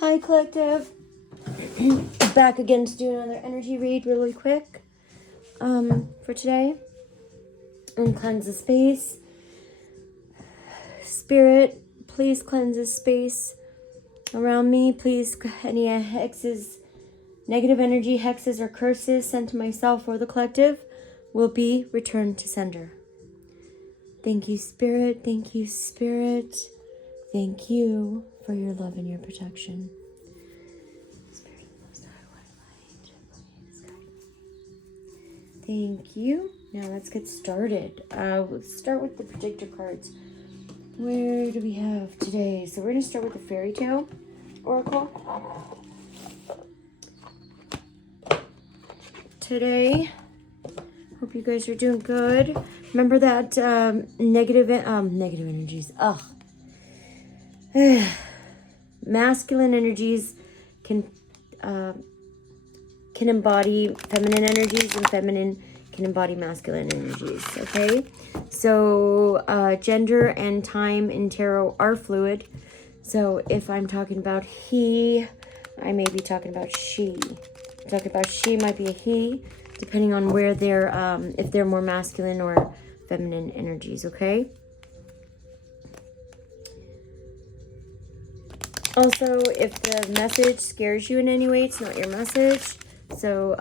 Hi, collective. Back again to do another energy read really quick for today. And cleanse the space. Spirit, please cleanse the space around me. Please, any hexes, negative energy, hexes, or curses sent to myself or the collective will be returned to sender. Thank you, Spirit. Thank you, Spirit. Thank you for your love and your protection. Spirit of the Most High, white light, please guide me. Thank you. Now let's get started. Let's start with the predictor cards. Where do we have today? So we're going to start with the Fairy Tale Oracle. Today, hope you guys are doing good. Remember that negative energies. Masculine energies can embody feminine energies, and feminine can embody masculine energies. Okay, so gender and time in tarot are fluid. So if I'm talking about he, I may be talking about she. Talking about she might be a he, depending on where they're if they're more masculine or feminine energies. Okay. Also, if the message scares you in any way, it's not your message. So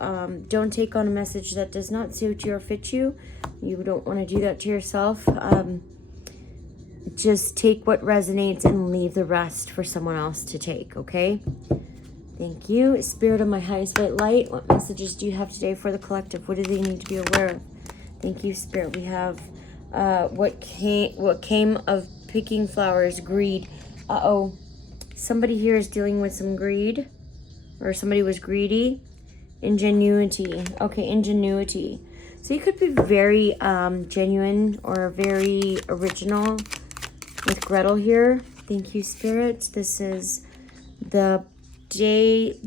don't take on a message that does not suit you or fit you. You don't want to do that to yourself. Just take what resonates and leave the rest for someone else to take, okay? Thank you. Spirit of my highest white light, what messages do you have today for the collective? What do they need to be aware of? Thank you, Spirit. We have what came of picking flowers, greed. Uh-oh. Somebody here is dealing with some greed, or somebody was greedy. Ingenuity. Okay, ingenuity. So you could be very genuine or very original with Gretel here. Thank you, Spirit. This is the day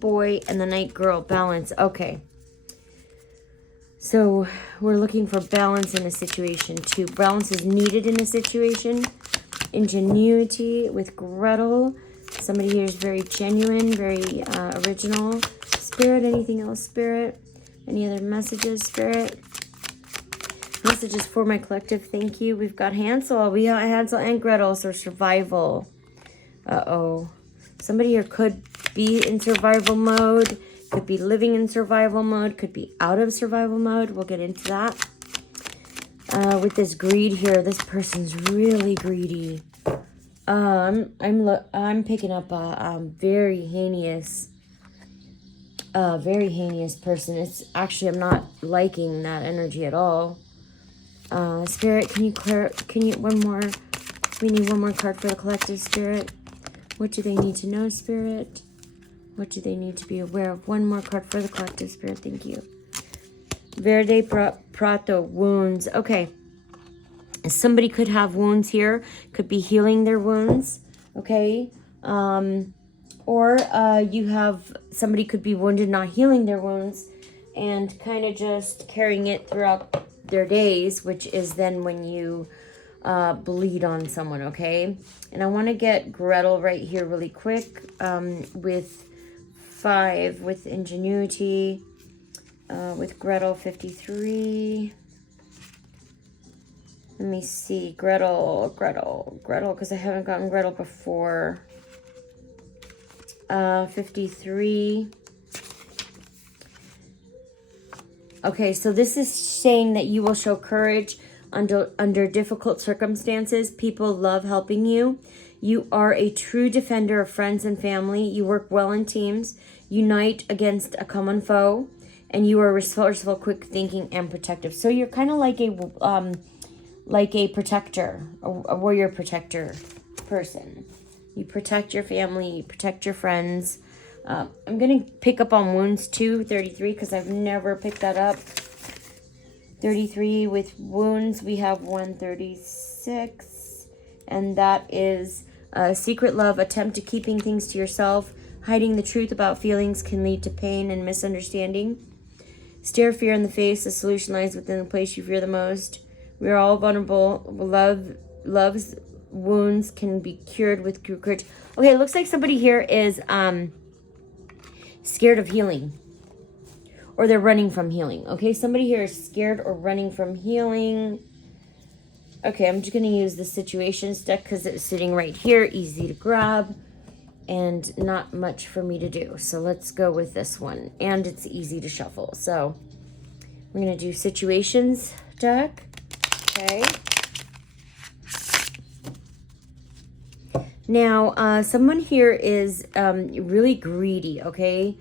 boy and the night girl. Balance. Okay. So we're looking for balance in a situation too. Balance is needed in a situation. Ingenuity with Gretel. Somebody here is very genuine, very original. Spirit, anything else, Spirit? Any other messages, Spirit? Messages for my collective, thank you. We've got Hansel. We got Hansel and Gretel, so survival. Uh-oh. Somebody here could be in survival mode, could be living in survival mode, could be out of survival mode. We'll get into that. With this greed here, this person's really greedy. I'm picking up a very heinous person. It's actually, I'm not liking that energy at all. Spirit, can you we need one more card for the collective, Spirit. What do they need to know, Spirit? What do they need to be aware of? One more card for the collective, Spirit. Thank you. Verde Prato, wounds. Okay. Somebody could have wounds here. Could be healing their wounds. Okay. Or you have, somebody could be wounded, not healing their wounds, and kind of just carrying it throughout their days, which is then when you bleed on someone, okay? And I want to get Gretel right here really quick with 5, with ingenuity, with Gretel 53. Let me see, Gretel, because I haven't gotten Gretel before. 53. Okay, so this is saying that you will show courage under difficult circumstances. People love helping you. You are a true defender of friends and family. You work well in teams. Unite against a common foe. And you are resourceful, quick thinking, and protective. So you're kind of like a protector, a warrior protector person. You protect your family, you protect your friends. I'm going to pick up on wounds too, 33, because I've never picked that up. 33 with wounds, we have 136. And that is secret love, attempt to keeping things to yourself. Hiding the truth about feelings can lead to pain and misunderstanding. Stare fear in the face. The solution lies within the place you fear the most. We are all vulnerable. Love wounds can be cured with courage. Okay, it looks like somebody here is scared of healing. Or they're running from healing. Okay, somebody here is scared or running from healing. Okay, I'm just going to use the situations deck because it's sitting right here. Easy to grab. And not much for me to do. So let's go with this one. And it's easy to shuffle. So we're going to do situations deck. Okay. Now, someone here is really greedy, okay?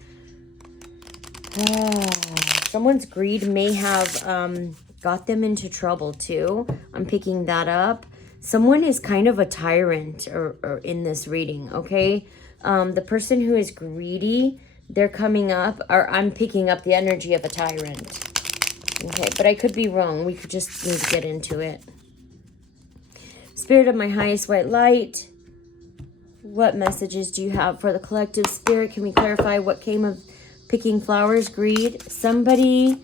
Someone's greed may have got them into trouble too. I'm picking that up. Someone is kind of a tyrant or in this reading, okay? The person who is greedy, they're coming up, or I'm picking up the energy of a tyrant. Okay, but I could be wrong. We could just need to get into it. Spirit of my highest white light, what messages do you have for the collective? Spirit, can we clarify what came of picking flowers? Greed. Somebody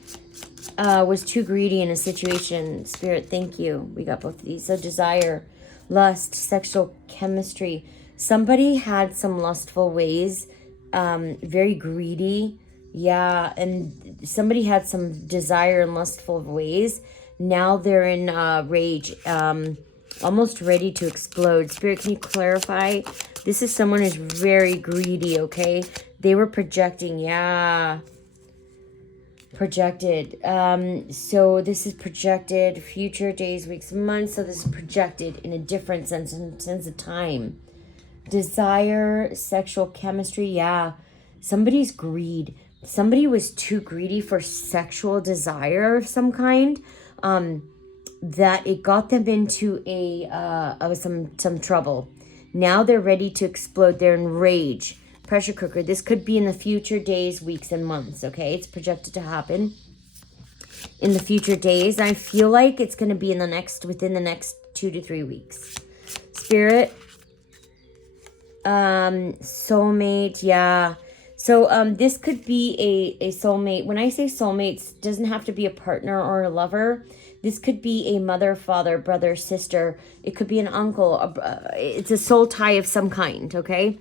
was too greedy in a situation. Spirit, thank you. We got both of these. So desire, lust, sexual chemistry. Somebody had some lustful ways, very greedy. Yeah, and somebody had some desire and lustful ways. Now they're in rage, almost ready to explode. Spirit, can you clarify? This is someone who's very greedy, okay? They were projecting, yeah. Projected. So this is projected, future days, weeks, months. So this is projected in a different sense of time. Desire, sexual chemistry, yeah. Somebody's greed. Somebody was too greedy for sexual desire of some kind, that it got them into some trouble. Now they're ready to explode. They're in rage. Pressure cooker. This could be in the future days, weeks, and months, okay? It's projected to happen in the future days. I feel like it's going to be within the next 2 to 3 weeks. Spirit, soulmate, yeah. So this could be a soulmate. When I say soulmates, it doesn't have to be a partner or a lover. This could be a mother, father, brother, sister. It could be an uncle. It's a soul tie of some kind, okay?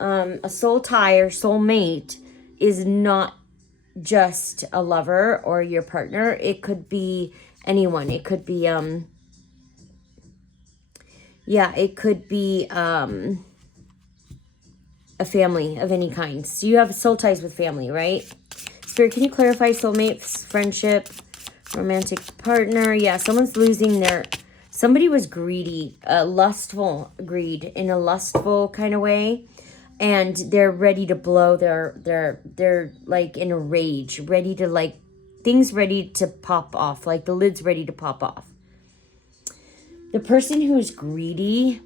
A soul tie or soulmate is not just a lover or your partner. It could be anyone. It could be, it could be a family of any kind. So you have soul ties with family, right? Spirit, can you clarify soulmates, friendship, romantic partner? Yeah, someone's losing somebody was greedy, lustful greed in a lustful kind of way. And they're ready to blow. They're like in a rage, ready to things ready to pop off, like the lid's ready to pop off. The person who's greedy,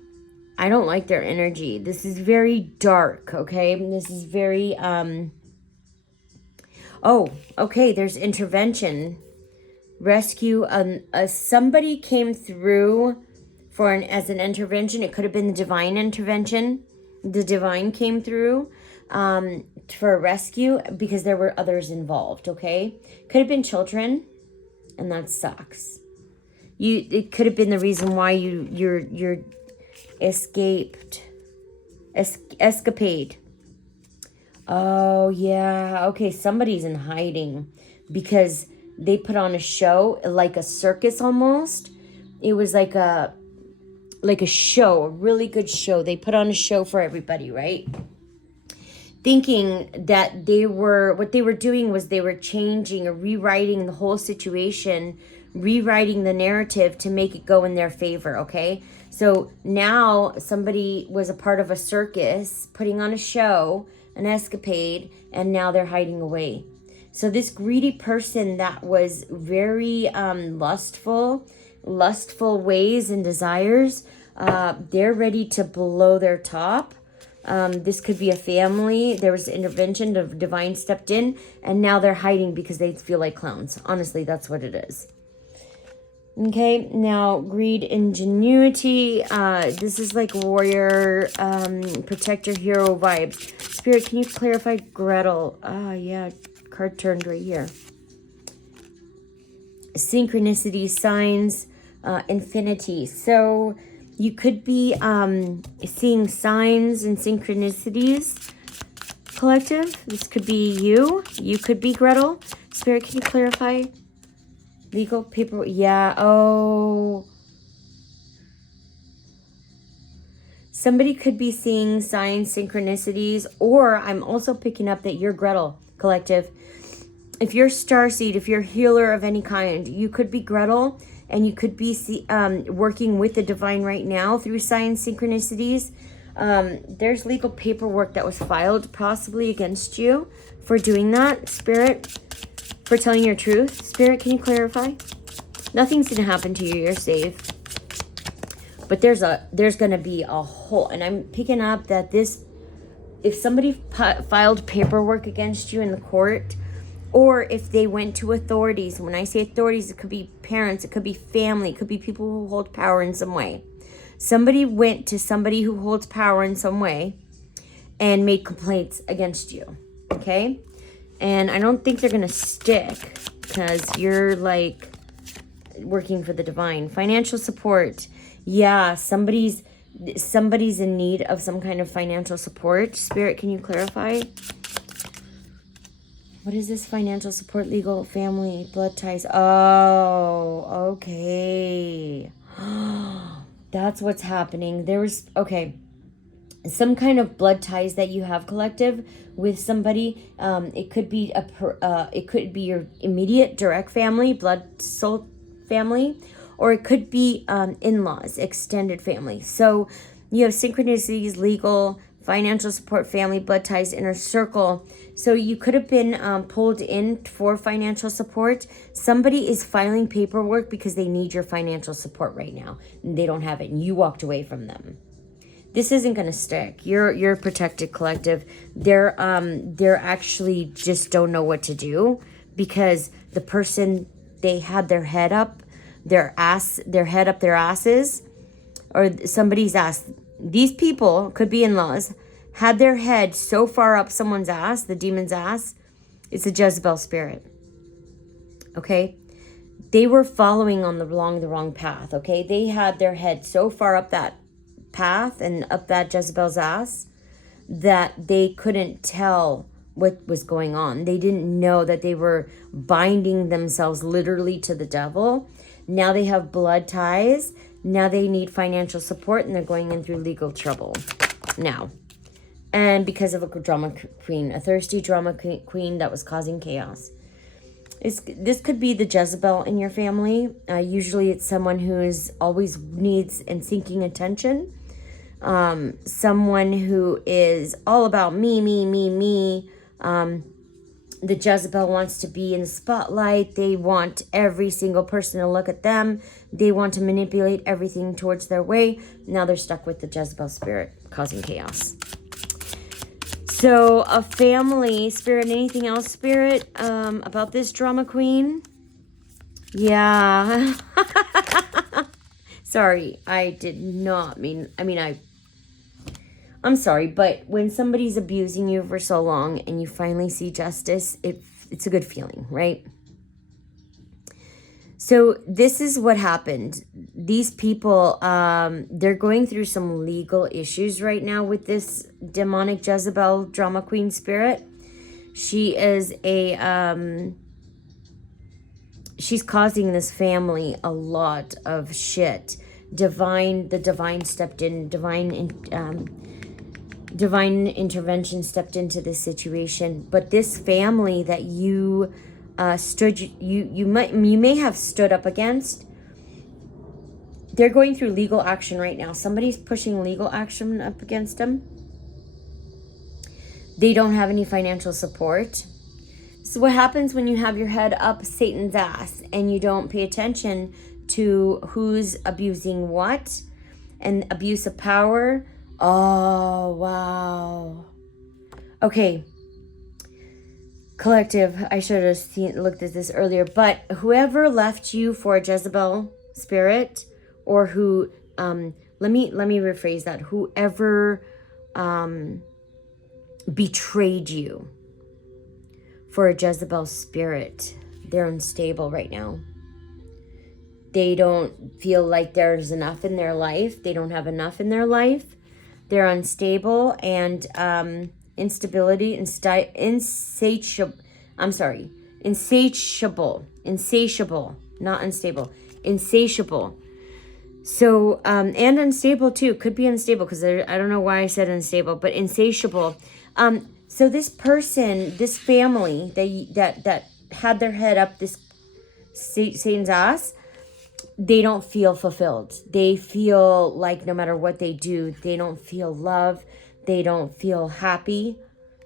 I don't like their energy. This is very dark, okay? This is very, there's intervention. Rescue, somebody came through as an intervention. It could have been the divine intervention. The divine came through for a rescue because there were others involved, okay? Could have been children, and that sucks. It could have been the reason why you're escapade. Oh, yeah. Okay, somebody's in hiding because they put on a show, like a circus almost. It was like a show, a really good show. They put on a show for everybody, right? Thinking that what they were doing was they were changing or rewriting the whole situation, rewriting the narrative to make it go in their favor, okay? So now somebody was a part of a circus, putting on a show, an escapade, and now they're hiding away. So this greedy person that was very lustful ways and desires, they're ready to blow their top. This could be a family. There was intervention, the divine stepped in, and now they're hiding because they feel like clowns. Honestly, that's what it is. Okay, now greed, ingenuity. This is like warrior, protector, hero vibes. Spirit, can you clarify Gretel? Yeah, card turned right here. Synchronicity, signs, infinity. So You could be seeing signs and synchronicities, collective. This could be you. You could be Gretel. Spirit, can you clarify? Legal paper. Yeah. Oh. Somebody could be seeing signs, synchronicities, or I'm also picking up that you're Gretel, collective. If you're starseed, if you're healer of any kind, you could be Gretel, and you could be working with the divine right now through signs, synchronicities. There's legal paperwork that was filed possibly against you for doing that, Spirit, for telling your truth. Spirit, can you clarify? Nothing's going to happen to you. You're safe. But there's going to be a whole, and I'm picking up that this, if somebody filed paperwork against you in the court, or if they went to authorities. When I say authorities, it could be parents, it could be family, it could be people who hold power in some way. Somebody went to somebody who holds power in some way and made complaints against you, okay? And I don't think they're going to stick because you're like working for the divine. Financial support. Yeah, somebody's in need of some kind of financial support. Spirit, can you clarify? What is this? Financial support, legal, family, blood ties. Oh, okay. That's what's happening. There's, okay, some kind of blood ties that you have, collective, with somebody. It could be it could be your immediate direct family, blood soul family, or it could be in-laws, extended family. So you have synchronicities, legal, financial support, family, blood ties, inner circle. So you could have been pulled in for financial support. Somebody is filing paperwork because they need your financial support right now, and they don't have it, and you walked away from them. This isn't going to stick. You're a protected, collective. They're actually just don't know what to do because the person, they had their head up, their head up their asses, or somebody's ass. These people could be in-laws, had their head so far up someone's ass, the demon's ass. It's a Jezebel spirit. Okay? They were following along the wrong path, okay? They had their head so far up that path and up that Jezebel's ass that they couldn't tell what was going on. They didn't know that they were binding themselves literally to the devil. Now they have blood ties. Now they need financial support, and they're going in through legal trouble now. And because of a drama queen, a thirsty drama queen that was causing chaos. This could be the Jezebel in your family. Usually it's someone who is always needs and seeking attention. Someone who is all about me. The Jezebel wants to be in the spotlight. They want every single person to look at them. They want to manipulate everything towards their way. Now they're stuck with the Jezebel spirit, causing chaos. So a family spirit, anything else, spirit, about this drama queen? Yeah. Sorry, I did not mean, I'm sorry, but when somebody's abusing you for so long and you finally see justice, it's a good feeling, right? So this is what happened. These people, they're going through some legal issues right now with this demonic Jezebel drama queen spirit. She is she's causing this family a lot of shit. The divine stepped in, divine intervention stepped into this situation. But this family that you you may have stood up against, they're going through legal action right now. Somebody's pushing legal action up against them. They don't have any financial support. So what happens when you have your head up Satan's ass and you don't pay attention to who's abusing what and abuse of power? Oh, wow. Okay. Collective, I should have looked at this earlier, but whoever left you for a Jezebel spirit, or who, let me rephrase that, whoever betrayed you for a Jezebel spirit, they're unstable right now. They don't feel like there's enough in their life. They don't have enough in their life. They're unstable and instability, insatiable. I'm sorry, insatiable, not unstable, insatiable. So, and unstable too. Could be unstable because I don't know why I said unstable, but insatiable. So this person, this family that had their head up this Satan's ass, they don't feel fulfilled. They feel like no matter what they do, they don't feel love. They don't feel happy.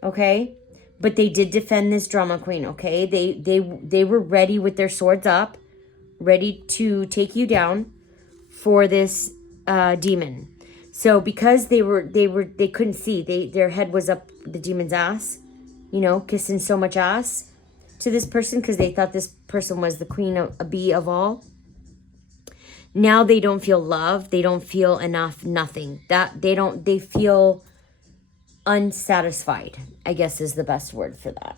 Okay? But they did defend this drama queen, okay? They were ready with their swords up, ready to take you down for this demon. So because they couldn't see, their head was up the demon's ass, you know, kissing so much ass to this person because they thought this person was the queen of a bee of all. Now they don't feel love. They don't feel enough, nothing. They feel unsatisfied, I guess is the best word for that.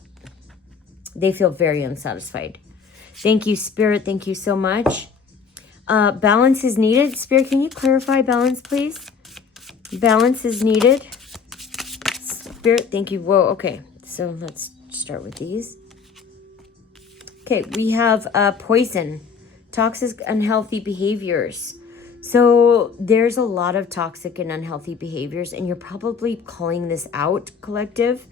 They feel very unsatisfied. Thank you, Spirit. Thank you so much. Balance is needed. Spirit, can you clarify balance, please? Balance is needed. Spirit, thank you. Whoa, okay. So let's start with these. Okay, we have poison. Toxic, unhealthy behaviors. So there's a lot of toxic and unhealthy behaviors, and you're probably calling this out, collective.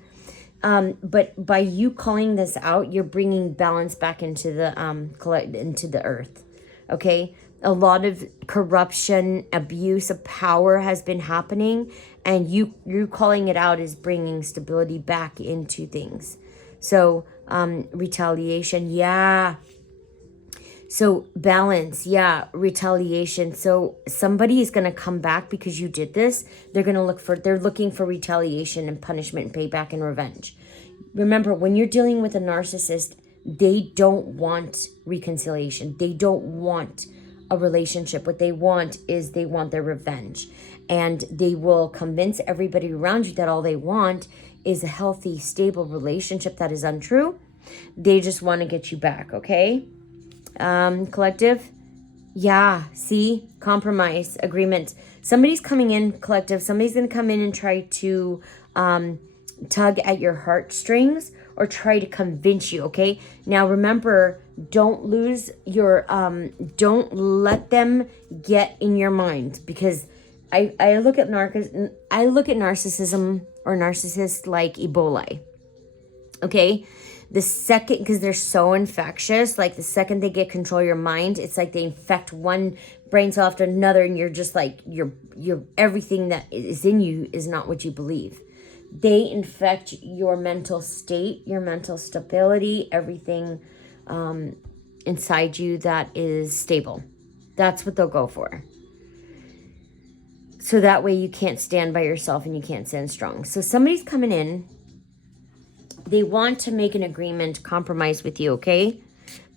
But by you calling this out, you're bringing balance back into the into the earth. Okay, a lot of corruption, abuse of power has been happening, and you calling it out is bringing stability back into things. So retaliation, yeah. So balance, yeah, retaliation. So somebody is going to come back because you did this. They're looking for retaliation and punishment and payback and revenge. Remember, when you're dealing with a narcissist, they don't want reconciliation. They don't want a relationship. What they want is they want their revenge. And they will convince everybody around you that all they want is a healthy, stable relationship that is untrue. They just want to get you back, okay? Collective, yeah, see, compromise, agreement. Somebody's coming in, collective. Somebody's going to come in and try to tug at your heartstrings or try to convince you, okay? Now, remember, don't lose your, don't let them get in your mind, because I look at narcissism or narcissists like Ebola, okay? The second, because they're so infectious, like the second they get control of your mind, it's like they infect one brain cell after another, and you're just like, you're everything that is in you is not what you believe. They infect your mental state, your mental stability, everything inside you that is stable. That's what they'll go for. So that way you can't stand by yourself and you can't stand strong. So somebody's coming in. They want to make an agreement, compromise with you, okay?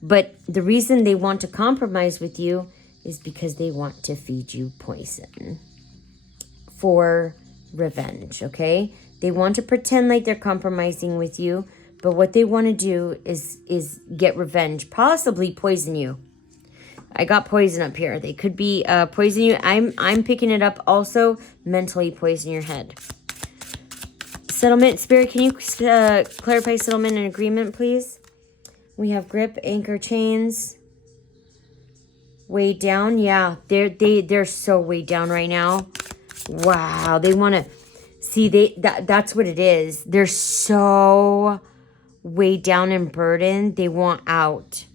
But the reason they want to compromise with you is because they want to feed you poison for revenge, okay? They want to pretend like they're compromising with you, but what they want to do is get revenge, possibly poison you. I got poison up here. They could be poison you. I'm picking it up also, mentally poison your head. Settlement, Spirit, can you clarify settlement and agreement, please? We have grip, anchor, chains. Weighed down, yeah. They're so weighed down right now. Wow, they want to see. That's what it is. They're so weighed down and burdened. They want out,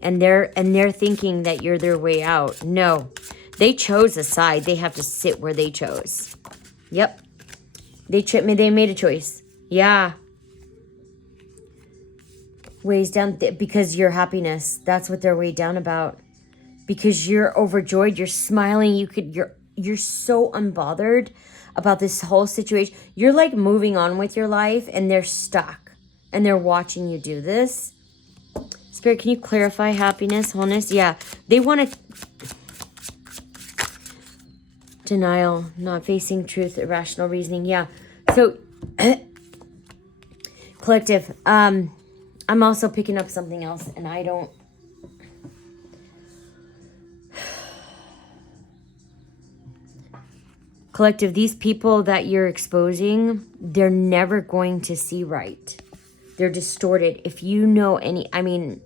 and they're thinking that you're their way out. No, they chose a side. They have to sit where they chose. Yep. They made a choice. Yeah. Weighs down because your happiness. That's what they're weighed down about. Because you're overjoyed, you're smiling, you're so unbothered about this whole situation. You're like moving on with your life, and they're stuck. And they're watching you do this. Spirit, can you clarify happiness, wholeness? Yeah. They want to denial, not facing truth, irrational reasoning. Yeah. So, collective, I'm also picking up something else, and I don't. Collective, these people that you're exposing, they're never going to see right. They're distorted. If you know any, I mean,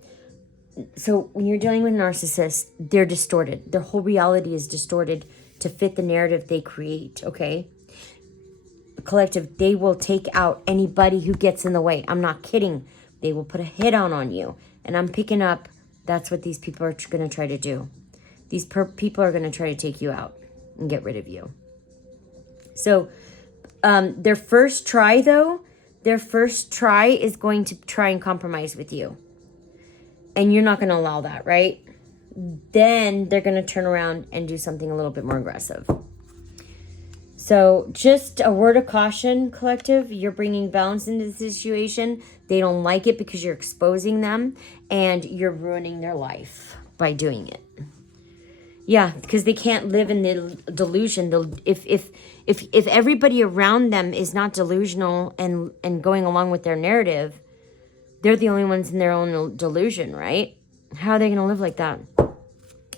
so when you're dealing with narcissists, they're distorted. Their whole reality is distorted to fit the narrative they create, okay? Collective, they will take out anybody who gets in the way. I'm not kidding. They will put a hit on you. And I'm picking up, that's what these people are going to try to do. These people are going to try to take you out and get rid of you. So their first try, though, is going to try and compromise with you. And you're not going to allow that, right? Then they're going to turn around and do something a little bit more aggressive. So just a word of caution, collective. You're bringing balance into the situation. They don't like it because you're exposing them and you're ruining their life by doing it. Yeah, because they can't live in the delusion. If everybody around them is not delusional and going along with their narrative, they're the only ones in their own delusion, right? How are they going to live like that?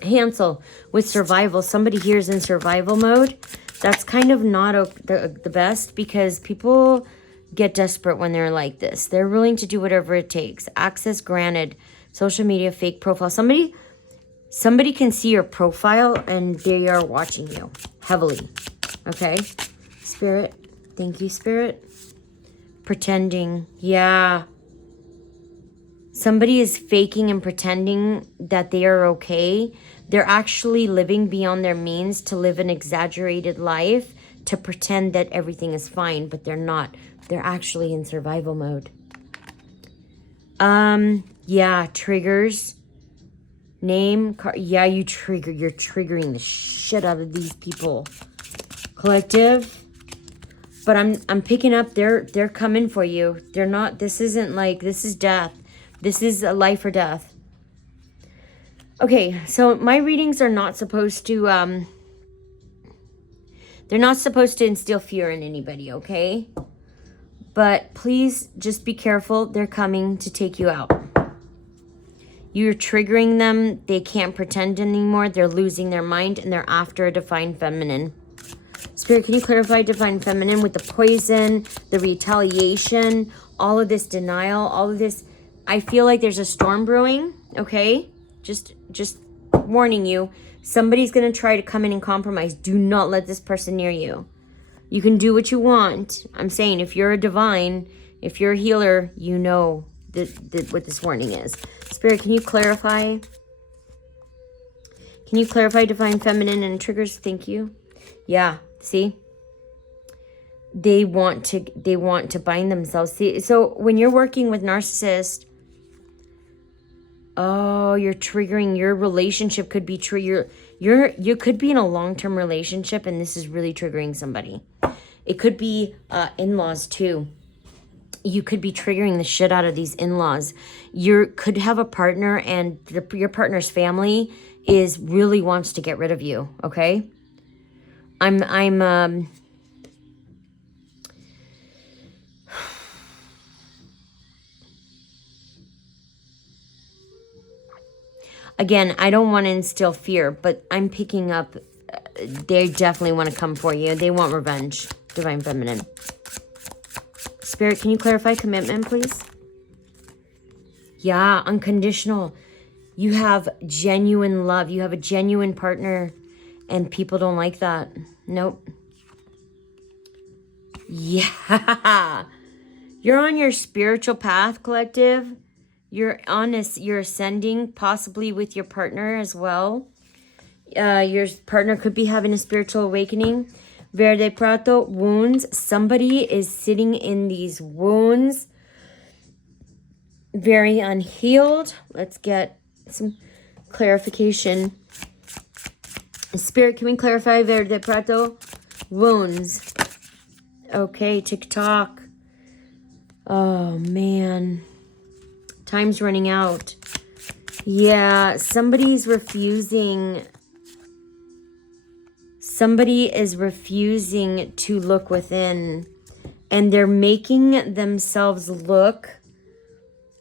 Hansel, with survival. Somebody here is in survival mode. That's kind of not the best, because people get desperate when they're like this. They're willing to do whatever it takes. Access granted. Social media, fake profile. Somebody can see your profile and they are watching you heavily. Okay? Spirit. Thank you, Spirit. Pretending. Yeah. Somebody is faking and pretending that they are okay. They're actually living beyond their means to live an exaggerated life, to pretend that everything is fine, but they're not. They're actually in survival mode. Yeah, triggers. Name, yeah, you're triggering the shit out of these people. Collective. But I'm picking up, they're coming for you. They're not, this isn't like, this is death. This is a life or death. Okay, so my readings are not supposed to, they're not supposed to instill fear in anybody, okay? But please just be careful. They're coming to take you out. You're triggering them. They can't pretend anymore. They're losing their mind and they're after a divine feminine. Spirit, can you clarify divine feminine with the poison, the retaliation, all of this denial, all of this? I feel like there's a storm brewing, okay? Just warning you. Somebody's going to try to come in and compromise. Do not let this person near you. You can do what you want. I'm saying if you're a divine, if you're a healer, you know what this warning is. Spirit, can you clarify? Can you clarify divine feminine and triggers? Thank you. Yeah, see? They want to bind themselves. See, so when you're working with narcissists, oh, you're triggering, your relationship could be you could be in a long-term relationship and this is really triggering somebody. It could be in-laws too. You could be triggering the shit out of these in-laws. You could have a partner and your partner's family really wants to get rid of you, okay? Again, I don't want to instill fear, but I'm picking up, they definitely want to come for you. They want revenge. Divine feminine. Spirit, can you clarify commitment, please? Yeah, unconditional. You have genuine love. You have a genuine partner, and people don't like that. Nope. Yeah. You're on your spiritual path, collective. You're ascending, possibly with your partner as well. Your partner could be having a spiritual awakening. Verde Prato, wounds. Somebody is sitting in these wounds. Very unhealed. Let's get some clarification. Spirit, can we clarify Verde Prato? Wounds. Okay, TikTok. Oh, man. Time's running out. Yeah, somebody's refusing. Somebody is refusing to look within. And they're making themselves look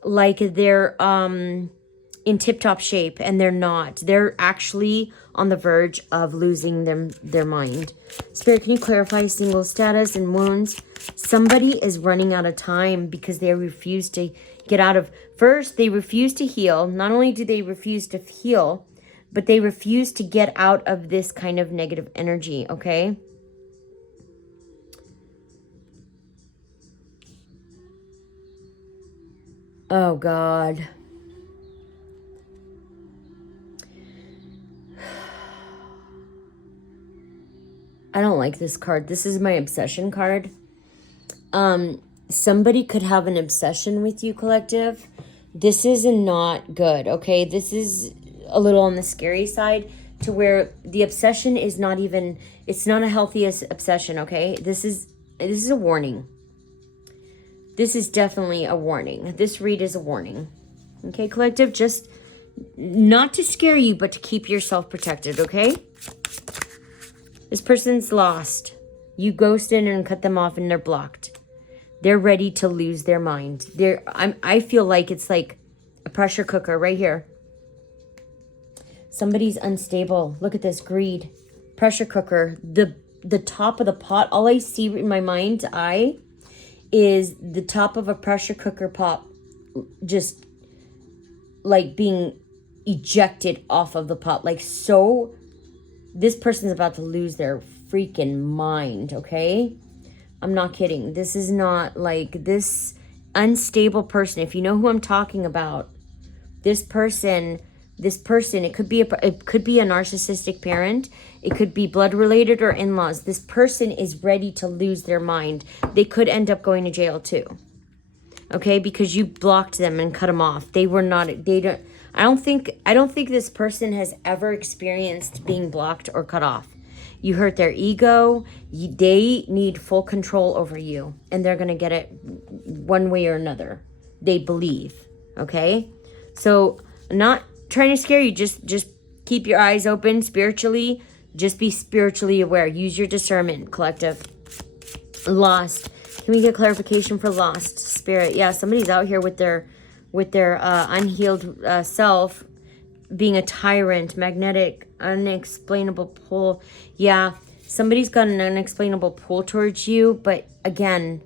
like they're in tip-top shape, and they're not. They're actually on the verge of losing their mind. Spirit, can you clarify single status and wounds? Somebody is running out of time because they refuse to get out of... First, they refuse to heal. Not only do they refuse to heal, but they refuse to get out of this kind of negative energy, okay? Oh, God. I don't like this card. This is my obsession card. Somebody could have an obsession with you, collective. This is not good, okay? This is a little on the scary side, to where the obsession is not even... It's not a healthy obsession, okay? This is a warning. This is definitely a warning. This read is a warning. Okay, collective? Just not to scare you, but to keep yourself protected, okay? This person's lost. You ghosted and cut them off and they're blocked. They're ready to lose their mind. I feel like it's like a pressure cooker right here. Somebody's unstable. Look at this, greed. Pressure cooker. The top of the pot, all I see in my mind's eye is the top of a pressure cooker pot just like being ejected off of the pot. Like, so this person's about to lose their freaking mind, okay? I'm not kidding. This is not like this unstable person. If you know who I'm talking about, this person, it could be a narcissistic parent. It could be blood related or in-laws. This person is ready to lose their mind. They could end up going to jail too. Okay, because you blocked them and cut them off. I don't think this person has ever experienced being blocked or cut off. You hurt their ego. They need full control over you, and they're going to get it one way or another. They believe, okay? So I'm not trying to scare you. Just keep your eyes open spiritually. Just be spiritually aware. Use your discernment, collective. Lost. Can we get clarification for lost? Spirit. Yeah, somebody's out here with their unhealed self, being a tyrant, magnetic, unexplainable pull. Yeah, somebody's got an unexplainable pull towards you. But again,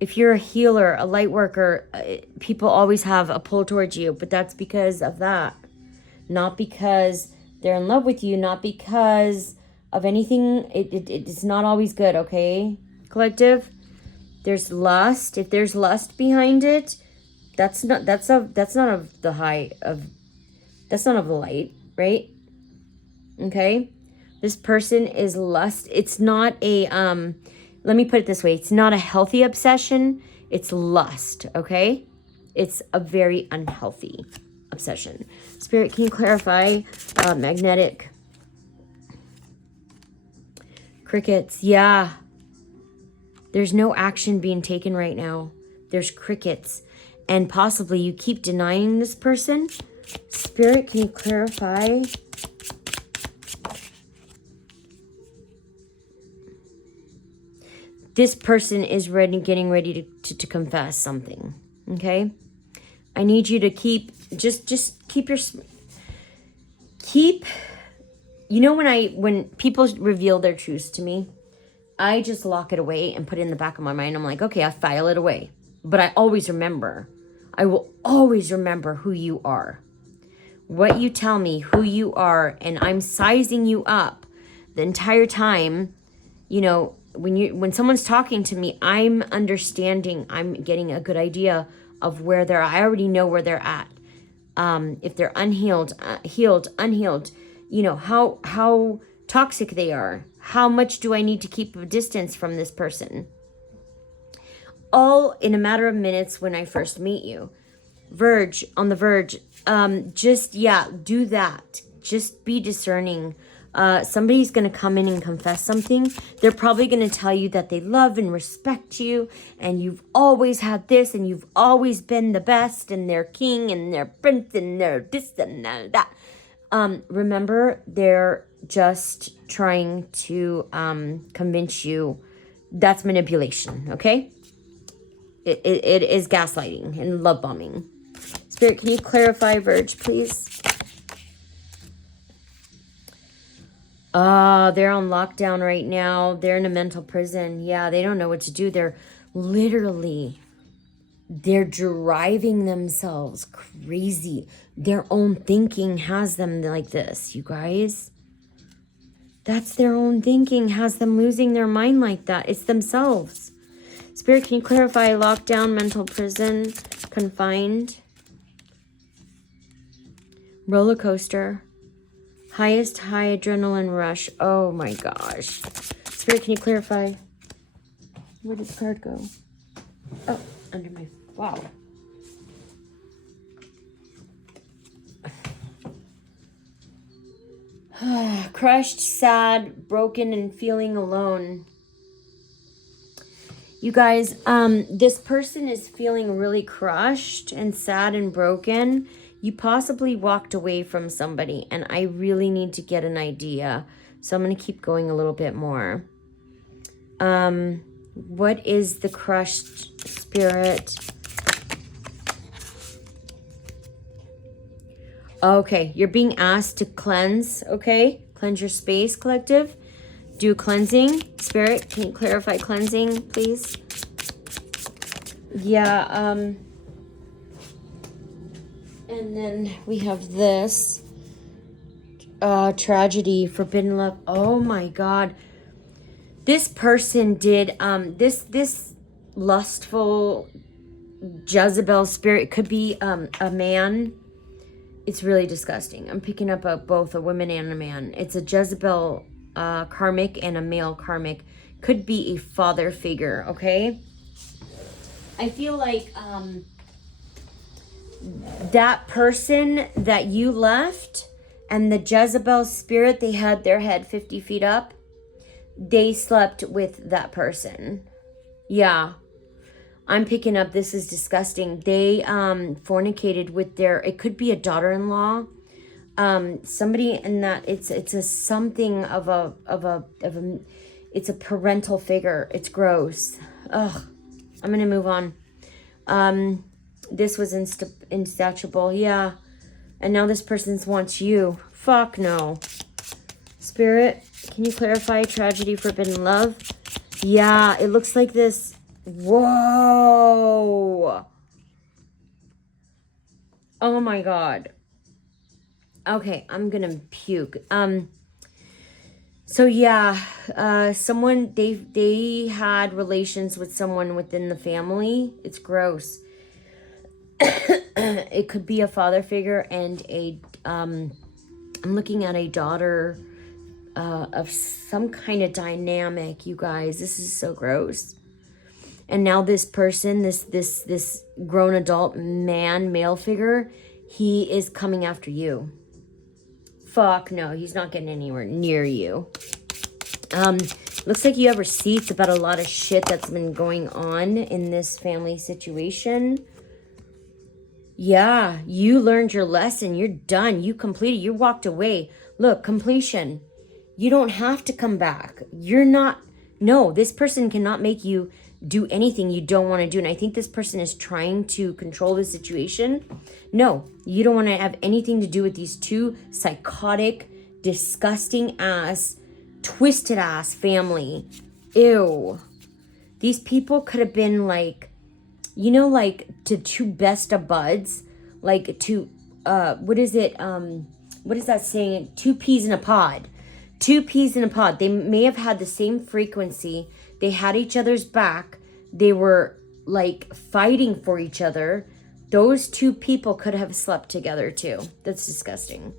if you're a healer, a light worker, people always have a pull towards you. But that's because of that. Not because they're in love with you. Not because of anything. It's not always good, okay, collective? There's lust. If there's lust behind it, that's not of the light, right? Okay? This person is lust. It's not a let me put it this way. It's not a healthy obsession. It's lust, okay? It's a very unhealthy obsession. Spirit, can you clarify magnetic crickets? Yeah. There's no action being taken right now. There's crickets. And possibly you keep denying this person. Spirit, can you clarify? This person is getting ready to confess something. Okay? I need you to keep you know, when people reveal their truths to me, I just lock it away and put it in the back of my mind. I'm like, okay, I file it away. But I always remember. I will always remember who you are. What you tell me, who you are, and I'm sizing you up the entire time. You know, when someone's talking to me, I'm understanding, I'm getting a good idea of where they're at. I already know where they're at. If they're unhealed, unhealed, you know, how toxic they are. How much do I need to keep a distance from this person? All in a matter of minutes when I first meet you. On the verge. Do that. Just be discerning. Somebody's going to come in and confess something. They're probably going to tell you that they love and respect you, and you've always had this, and you've always been the best, and they're king, and they're prince, and they're this, and that. Remember, they're just trying to convince you. That's manipulation, okay? It is gaslighting and love bombing. Spirit, can you clarify Verge, please? They're on lockdown right now. They're in a mental prison. Yeah, they don't know what to do. They're driving themselves crazy. Their own thinking has them like this, you guys. That's their own thinking has them losing their mind like that. It's themselves. Spirit, can you clarify lockdown, mental prison, confined, roller coaster, highest high adrenaline rush. Oh my gosh. Spirit, can you clarify? Where did the card go? Oh, under my, wow. Crushed, sad, broken, and feeling alone. You guys, this person is feeling really crushed and sad and broken. You possibly walked away from somebody, and I really need to get an idea. So I'm going to keep going a little bit more. What is the crushed spirit? Okay, you're being asked to cleanse, okay? Cleanse your space, collective. Do cleansing. Spirit, can you clarify cleansing, please? Yeah, and then we have this. Tragedy, forbidden love. Oh my God. This person did, this lustful Jezebel spirit, could be a man. It's really disgusting. I'm picking up both a woman and a man. It's a Jezebel karmic and a male karmic. Could be a father figure, okay? I feel like that person that you left and the Jezebel spirit, they had their head 50 feet up. They slept with that person. Yeah. I'm picking up, this is disgusting. They fornicated with their, it could be a daughter-in-law. Somebody in that, it's a something of a, it's a parental figure. It's gross. Ugh. I'm going to move on. This was insatiable. Yeah. And now this person wants you. Fuck no. Spirit, can you clarify tragedy, forbidden love? Yeah, it looks like this. Whoa. Oh my God. Okay, I'm gonna puke. So yeah, someone, they had relations with someone within the family. It's gross. It could be a father figure and I'm looking at a daughter of some kind of dynamic, you guys. This is so gross. And now this person, this grown adult male figure, he is coming after you. Fuck no, he's not getting anywhere near you. Looks like you have receipts about a lot of shit that's been going on in this family situation. Yeah, you learned your lesson. You're done. You completed. You walked away. Look, completion. You don't have to come back. You're not. No, this person cannot make you do anything you don't want to do. And I think this person is trying to control the situation. No, you don't want to have anything to do with these two psychotic, disgusting ass, twisted ass family. Ew. These people could have been like, you know, like to two best of buds, like to, what is it? What is that saying? Two peas in a pod. Two peas in a pod. They may have had the same frequency. They had each other's back. They were like fighting for each other. Those two people could have slept together too. That's disgusting.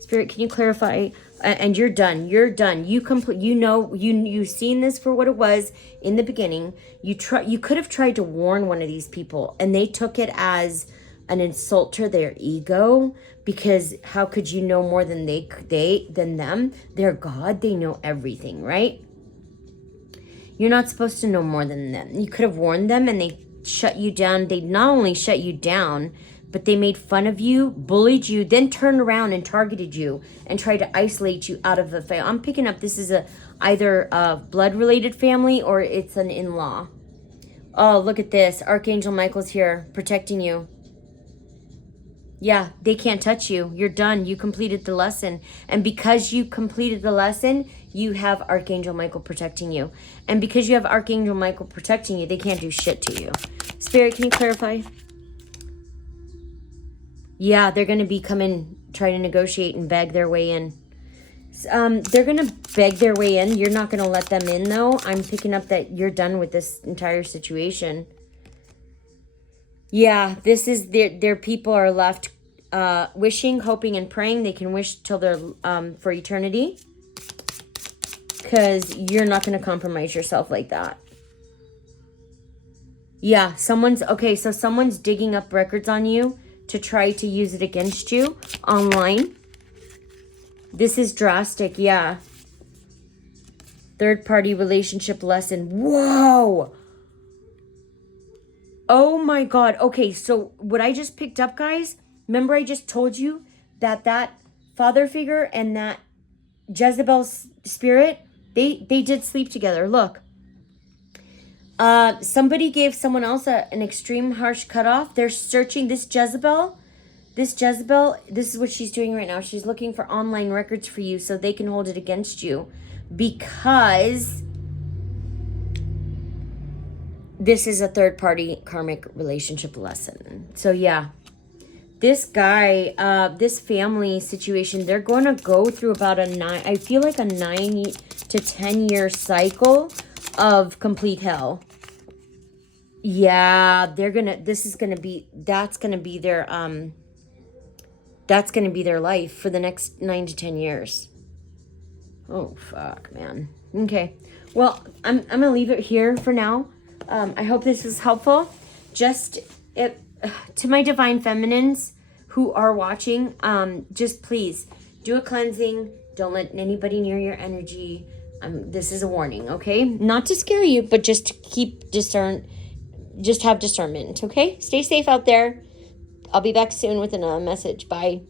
Spirit, can you clarify? And you're done. You're done. You complete. You know. You've seen this for what it was in the beginning. You could have tried to warn one of these people, and they took it as an insult to their ego. Because how could you know more than than them? They're God. They know everything, right? You're not supposed to know more than them. You could have warned them, and they shut you down. They not only shut you down, but they made fun of you, bullied you, then turned around and targeted you and tried to isolate you out of the family. I'm picking up this is either a blood-related family or it's an in-law. Oh, look at this. Archangel Michael's here protecting you. Yeah, they can't touch you. You're done. You completed the lesson. And because you completed the lesson, you have Archangel Michael protecting you. And because you have Archangel Michael protecting you, they can't do shit to you. Spirit, can you clarify? Yeah, they're going to be coming, try to negotiate and beg their way in. They're going to beg their way in. You're not going to let them in, though. I'm picking up that you're done with this entire situation. Yeah, this is their people are left wishing, hoping, and praying. They can wish till they're for eternity, because you're not going to compromise yourself like that. Yeah, someone's digging up records on you to try to use it against you online. This is drastic, yeah. Third party relationship lesson. Whoa. Oh my God. Okay, so what I just picked up, guys, remember I just told you that father figure and that Jezebel spirit, they did sleep together. Look. Somebody gave someone else an extreme harsh cutoff. They're searching this Jezebel. This is what she's doing right now. She's looking for online records for you so they can hold it against you, because this is a third-party karmic relationship lesson. So yeah, this guy, this family situation, they're going to go through about I feel like a 9 to 10 year cycle of complete hell. Yeah, that's going to be their life for the next 9 to 10 years. Oh, fuck, man. Okay. Well, I'm going to leave it here for now. I hope this was helpful. To my divine feminines who are watching, just please do a cleansing. Don't let anybody near your energy. This is a warning, okay? Not to scare you, but just to just have discernment, okay? Stay safe out there. I'll be back soon with another message. Bye.